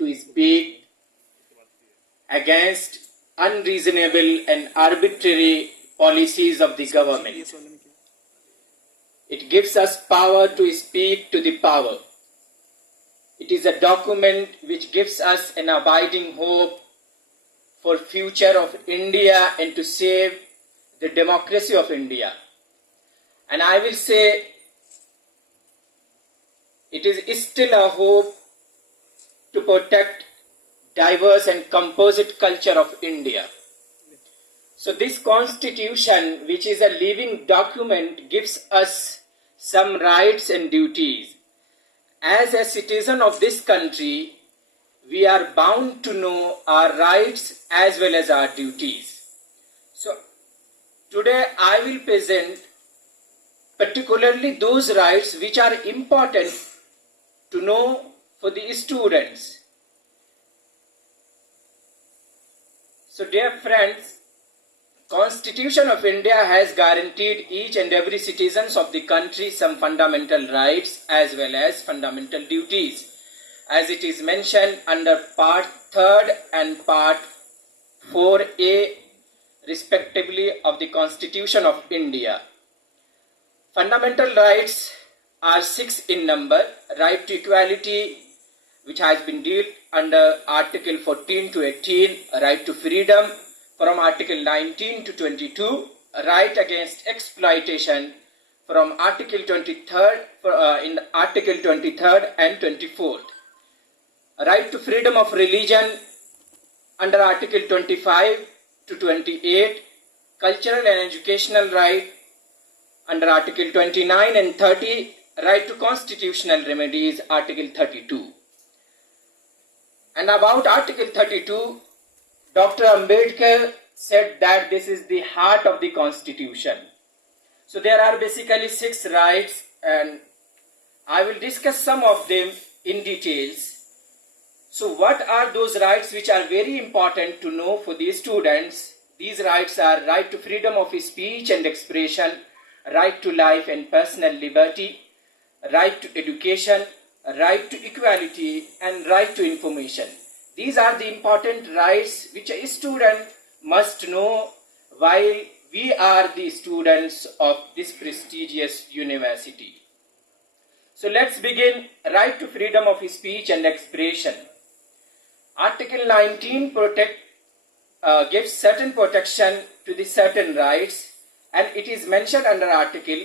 to speak against unreasonable and arbitrary policies of the government. It gives us power to speak to the power. It is a document which gives us an abiding hope for future of India and to save the democracy of India. And I will say it is still a hope to protect diverse and composite culture of India. So this constitution, which is a living document, gives us some rights and duties. As a citizen of this country, we are bound to know our rights as well as our duties. So today I will present particularly those rights which are important to know for the students. So dear friends, Constitution of India has guaranteed each and every citizen of the country some fundamental rights as well as fundamental duties, as it is mentioned under Part 3rd and Part 4A respectively of the Constitution of India. Fundamental rights are 6 in number: right to equality, which has been dealt under Article 14 to 18, right to freedom from Article 19 to 22, right against exploitation from Article 23rd in Article 23rd and 24th, right to freedom of religion under Article 25 to 28, cultural and educational right under Article 29 and 30, right to constitutional remedies Article 32. And about Article 32, Dr. Ambedkar said that this is the heart of the Constitution. So there are basically 6 rights, and I will discuss some of them in details. So what are those rights which are very important to know for the students? These rights are right to freedom of speech and expression, right to life and personal liberty, right to education, right to equality, and right to information. These are the important rights which a student must know while we are the students of this prestigious university. So let's begin. Right to freedom of speech and expression. Article 19 gives certain protection to the certain rights, and it is mentioned under Article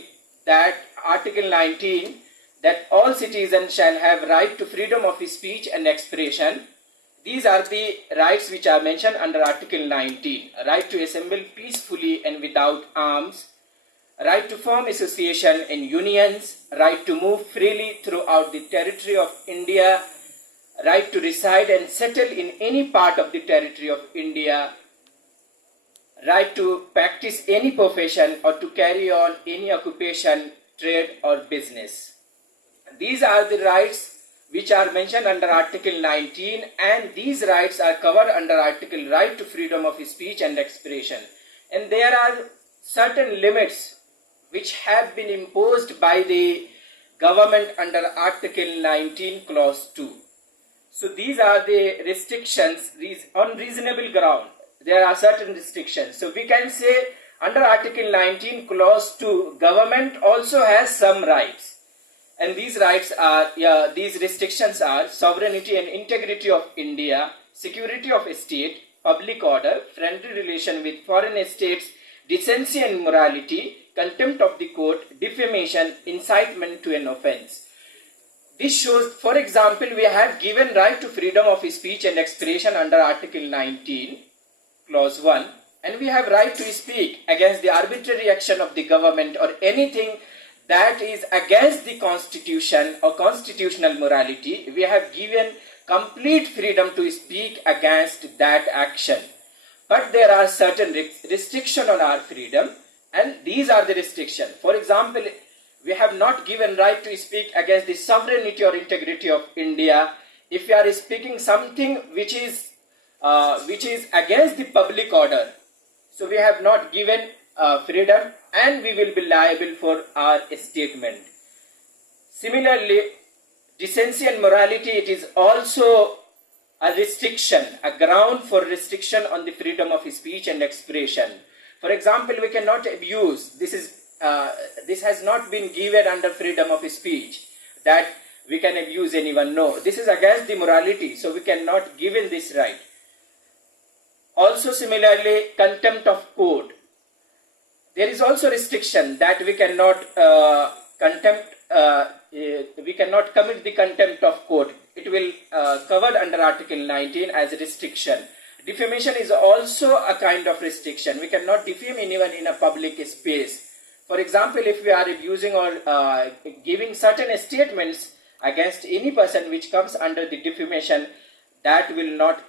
19 that all citizens shall have right to freedom of speech and expression. These are the rights which are mentioned under Article 19. Right to assemble peacefully and without arms, right to form association and unions, right to move freely throughout the territory of India, right to reside and settle in any part of the territory of India, right to practice any profession or to carry on any occupation, trade or business. These are the rights which are mentioned under Article 19, and these rights are covered under Article right to freedom of speech and expression. And there are certain limits which have been imposed by the government under Article 19 Clause 2. So these are the restrictions, these on reasonable ground. There are certain restrictions. So we can say under Article 19 Clause 2, government also has some rights. And these rights are, these restrictions are sovereignty and integrity of India, security of state, public order, friendly relation with foreign states, decency and morality, contempt of the court, defamation, incitement to an offence. This shows, for example, we have given right to freedom of speech and expression under Article 19, Clause 1, and we have right to speak against the arbitrary action of the government or anything that is against the constitution or constitutional morality. We have given complete freedom to speak against that action. But there are certain restrictions on our freedom, and these are the restrictions. For example, we have not given right to speak against the sovereignty or integrity of India if we are speaking something which is against the public order. So we have not given freedom, and we will be liable for our statement. Similarly, decency and morality, it is also a restriction, a ground for restriction on the freedom of speech and expression. For example, we cannot abuse. This has not been given under freedom of speech that we can abuse anyone. No, this is against the morality, so we cannot give in this right. Also, similarly, contempt of court. There is also restriction that we cannot we cannot commit the contempt of court. It will covered under Article 19 as a restriction. Defamation is also a kind of restriction. We cannot defame anyone in a public space. For example, if we are abusing or giving certain statements against any person which comes under the defamation, that will not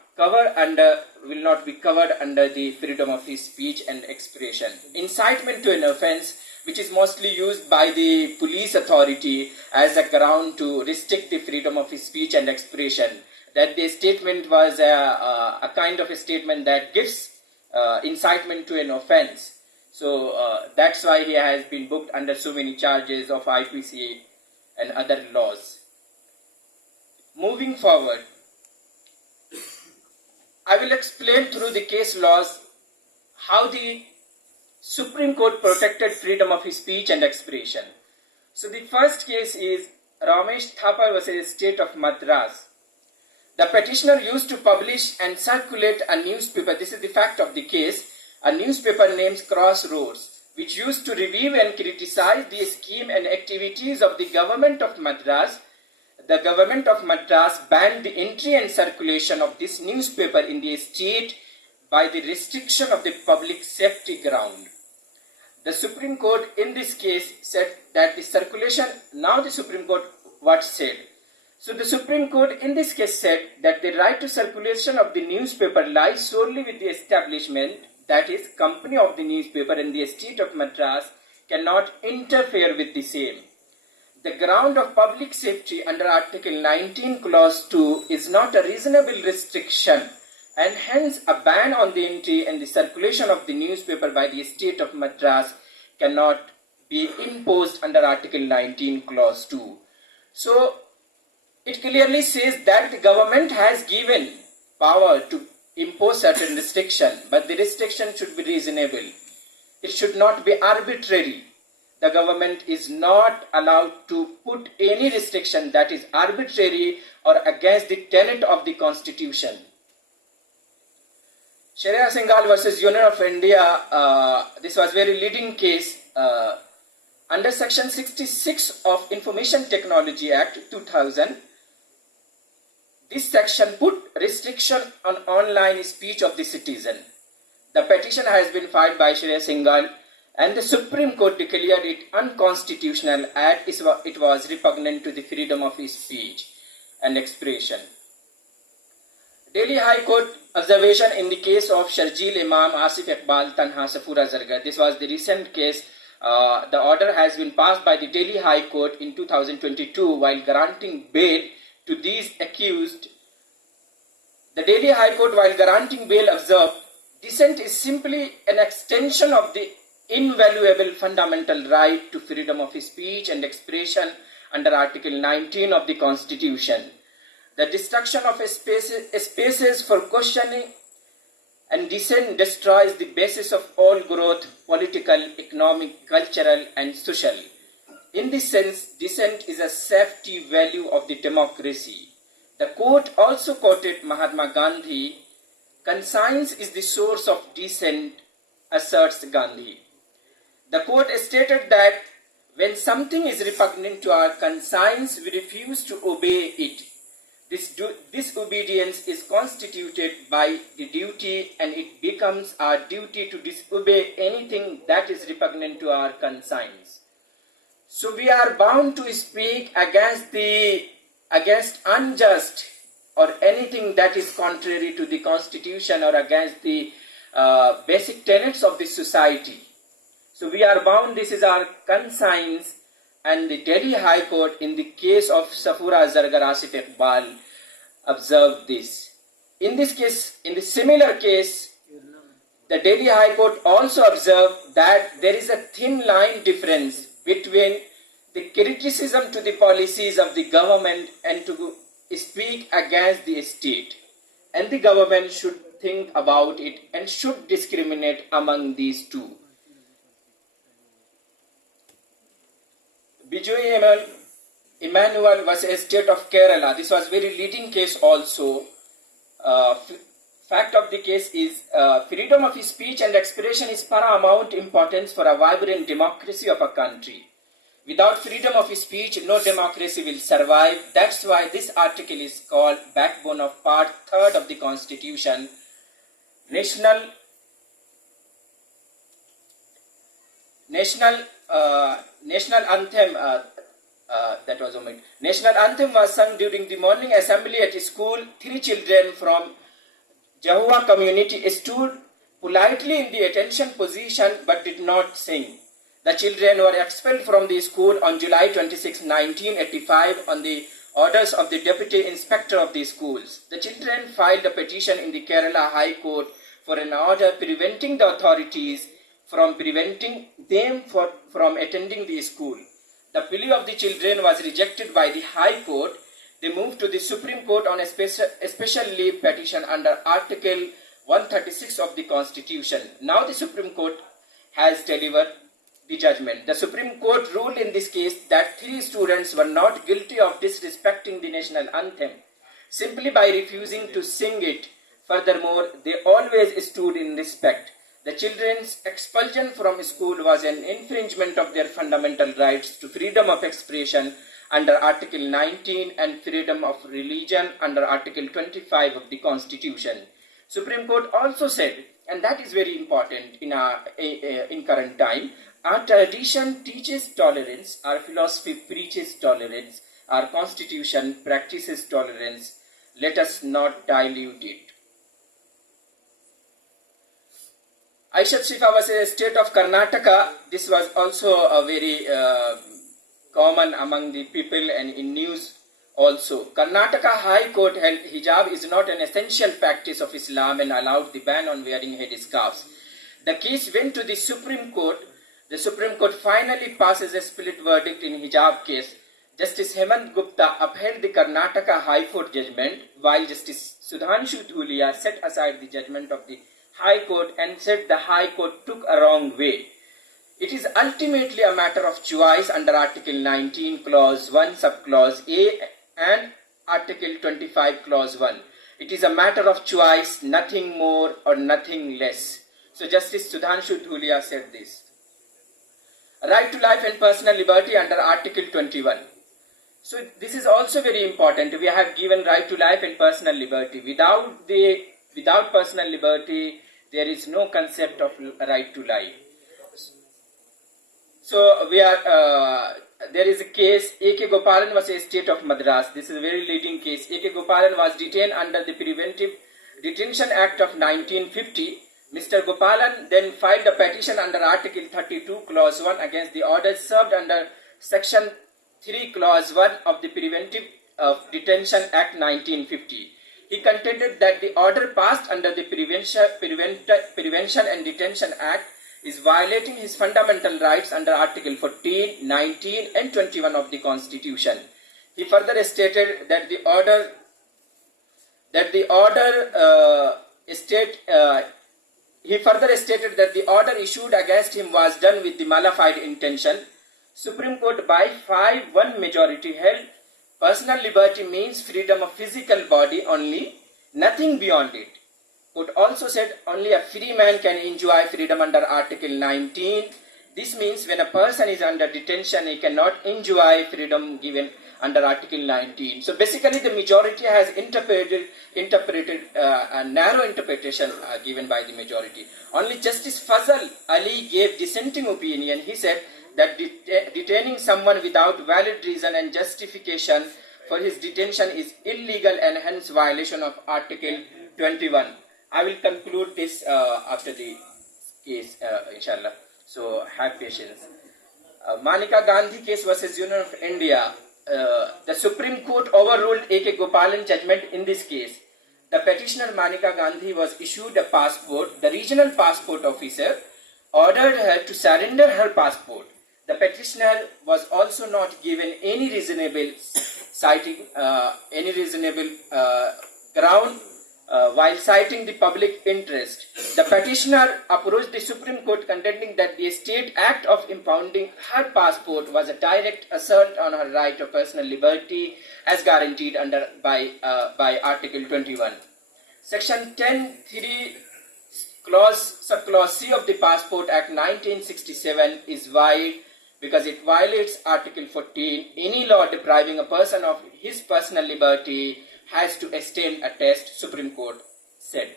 be covered under the freedom of speech and expression. Incitement to an offense, which is mostly used by the police authority as a ground to restrict the freedom of speech and expression. That the statement was a kind of a statement that gives incitement to an offense. So that's why he has been booked under so many charges of IPC and other laws. Moving forward, I will explain through the case laws how the Supreme Court protected freedom of speech and expression. So the first case is Ramesh Thapar versus State of Madras. The petitioner used to publish and circulate a newspaper. This is the fact of the case. A newspaper named Crossroads, which used to review and criticize the scheme and activities of the government of Madras. The government of Madras banned the entry and circulation of this newspaper in the state by the restriction of the public safety ground. The Supreme Court in this case said that the circulation, now the Supreme Court what said? So the Supreme Court in this case said that the right to circulation of the newspaper lies solely with the establishment, that is, company of the newspaper, and the state of Madras cannot interfere with the same. The ground of public safety under Article 19 Clause 2 is not a reasonable restriction, and hence a ban on the entry and the circulation of the newspaper by the state of Madras cannot be imposed under Article 19 Clause 2. So it clearly says that the government has given power to impose certain restriction, but the restriction should be reasonable. It should not be arbitrary. The government is not allowed to put any restriction that is arbitrary or against the tenet of the Constitution. Sharia Singhal versus Union of India, this was very leading case. Under Section 66 of Information Technology Act 2000, this section put restriction on online speech of the citizen. The petition has been filed by Sharia Singhal, and the Supreme Court declared it unconstitutional as it was repugnant to the freedom of speech and expression. Delhi High Court observation in the case of Sharjeel Imam, Asif Iqbal, Tanha Safura Zargar. This was the recent case. The order has been passed by the Delhi High Court in 2022 while granting bail to these accused. The Delhi High Court, while granting bail, observed, dissent is simply an extension of the invaluable fundamental right to freedom of speech and expression under Article 19 of the Constitution. The destruction of spaces for questioning and dissent destroys the basis of all growth, political, economic, cultural, and social. In this sense, dissent is a safety value of the democracy. The court also quoted Mahatma Gandhi, "Conscience is the source of dissent," asserts Gandhi. The court stated that when something is repugnant to our conscience, we refuse to obey it. This disobedience is constituted by the duty, and it becomes our duty to disobey anything that is repugnant to our conscience. So we are bound to speak against unjust or anything that is contrary to the Constitution or against the basic tenets of the society. So we are bound, this is our conscience, and the Delhi High Court in the case of Safura Zargar Asif Iqbal observed this. In this case, in the similar case, the Delhi High Court also observed that there is a thin line difference between the criticism to the policies of the government and to speak against the state. and the government should think about it and should discriminate among these two. Biju Emmanuel versus State of Kerala. This was very leading case also. Fact of the case is freedom of speech and expression is paramount importance for a vibrant democracy of a country. Without freedom of speech, no democracy will survive. That's why this article is called backbone of part 3rd of the Constitution. National anthem. That was omitted. National anthem was sung during the morning assembly at school. 3 children from Jahua community stood politely in the attention position but did not sing. The children were expelled from the school on July 26, 1985 on the orders of the Deputy Inspector of the schools. The children filed a petition in the Kerala High Court for an order preventing the authorities from preventing them from attending the school. The plea of the children was rejected by the High Court. They moved to the Supreme Court on a special leave petition under Article 136 of the Constitution. Now the Supreme Court has delivered the judgment. The Supreme Court ruled in this case that 3 students were not guilty of disrespecting the national anthem simply by refusing to sing it. Furthermore, they always stood in respect. The children's expulsion from school was an infringement of their fundamental rights to freedom of expression under Article 19 and freedom of religion under Article 25 of the Constitution. Supreme Court also said, and that is very important in current time, our tradition teaches tolerance, our philosophy preaches tolerance, our Constitution practices tolerance. Let us not dilute it. Aishat Sifa was a state of Karnataka. This was also a very common among the people and in news also. Karnataka High Court held hijab is not an essential practice of Islam and allowed the ban on wearing headscarves. The case went to the Supreme Court. The Supreme Court finally passes a split verdict in hijab case. Justice Hemant Gupta upheld the Karnataka High Court judgment, while Justice Sudhanshu Dhulia set aside the judgment of the High Court and said the High Court took a wrong way. It is ultimately a matter of choice under Article 19 Clause 1 Subclause A and Article 25 Clause 1. It is a matter of choice, nothing more or nothing less. So Justice Sudhanshu Dhulia said this. Right to life and personal liberty under Article 21. So this is also very important. We have given right to life and personal liberty. Without personal liberty, there is no concept of right to life. So there is a case, A.K. Gopalan was a state of Madras. This is a very leading case. A.K. Gopalan was detained under the Preventive Detention Act of 1950. Mr. Gopalan then filed a petition under Article 32 Clause 1 against the orders served under Section 3 Clause 1 of the Preventive Detention Act 1950. He contended that the order passed under the Prevention and Detention Act is violating his fundamental rights under Article 14, 19 and 21 of the Constitution. He further stated that the order issued against him was done with the malified intention. Supreme Court by 5-1 majority held personal liberty means freedom of physical body only, nothing beyond it. Court also said only a free man can enjoy freedom under Article 19. This means when a person is under detention, he cannot enjoy freedom given under Article 19. So basically the majority has interpreted a narrow interpretation given by the majority. Only Justice Fazal Ali gave dissenting opinion. He said that detaining someone without valid reason and justification for his detention is illegal and hence violation of Article 21. I will conclude this after the case, inshallah. So have patience. Manika Gandhi case versus Union of India. The Supreme Court overruled A.K. Gopalan judgment in this case. The petitioner Manika Gandhi was issued a passport. The regional passport officer ordered her to surrender her passport. The petitioner was also not given any reasonable ground while citing the public interest, the petitioner approached the Supreme Court contending that the state act of impounding her passport was a direct assault on her right of personal liberty as guaranteed by Article 21. Section 10(3) subclause C of the Passport Act 1967 is void because it violates Article 14. Any law depriving a person of his personal liberty has to extend a test, Supreme Court said.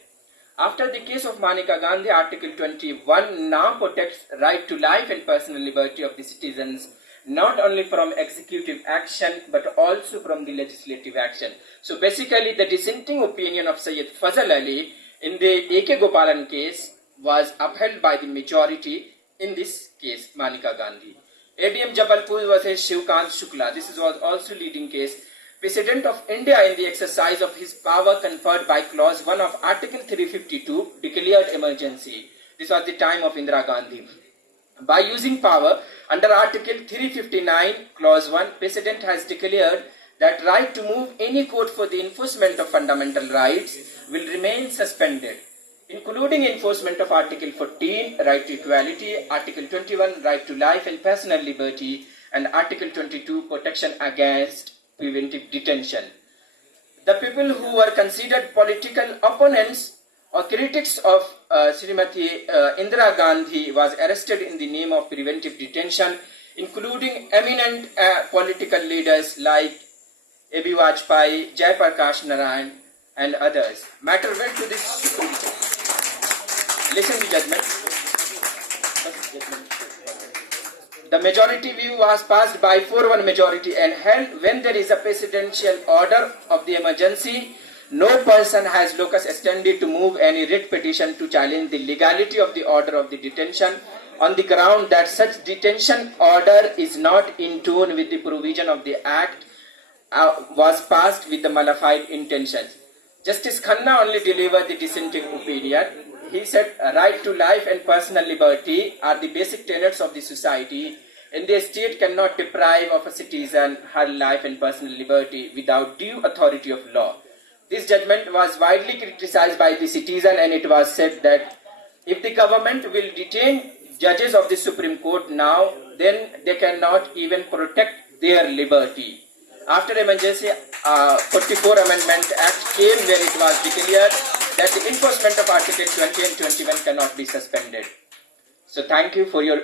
After the case of Maneka Gandhi, Article 21 now protects right to life and personal liberty of the citizens, not only from executive action but also from the legislative action. So basically the dissenting opinion of Syed Fazal Ali in the A.K. Gopalan case was upheld by the majority in this case, Maneka Gandhi. ADM Jabalpur versus Shivkant Shukla. This was also leading case. President of India in the exercise of his power conferred by Clause 1 of Article 352 declared emergency. This was the time of Indira Gandhi. By using power under Article 359 Clause 1, President has declared that right to move any court for the enforcement of fundamental rights will remain suspended, including enforcement of Article 14, right to equality, Article 21, right to life and personal liberty, and Article 22, protection against preventive detention. The people who were considered political opponents or critics of Srimati Indira Gandhi was arrested in the name of preventive detention, including eminent political leaders like A.B. Vajpayee, Jayaprakash Narayan, and others. Matter went to this Supreme Court. Listen to judgment. The majority view was passed by 4-1 majority and held when there is a presidential order of the emergency, no person has locus extended to move any writ petition to challenge the legality of the order of the detention on the ground that such detention order is not in tune with the provision of the act was passed with the malified intentions. Justice Khanna only delivered the dissenting opinion. He said right to life and personal liberty are the basic tenets of the society, and the state cannot deprive of a citizen her life and personal liberty without due authority of law. This judgment was widely criticized by the citizen, and it was said that if the government will detain judges of the Supreme Court now, then they cannot even protect their liberty. After emergency, 44 Amendment Act came where it was declared that the enforcement of Article 20 and 21 cannot be suspended. So thank you for your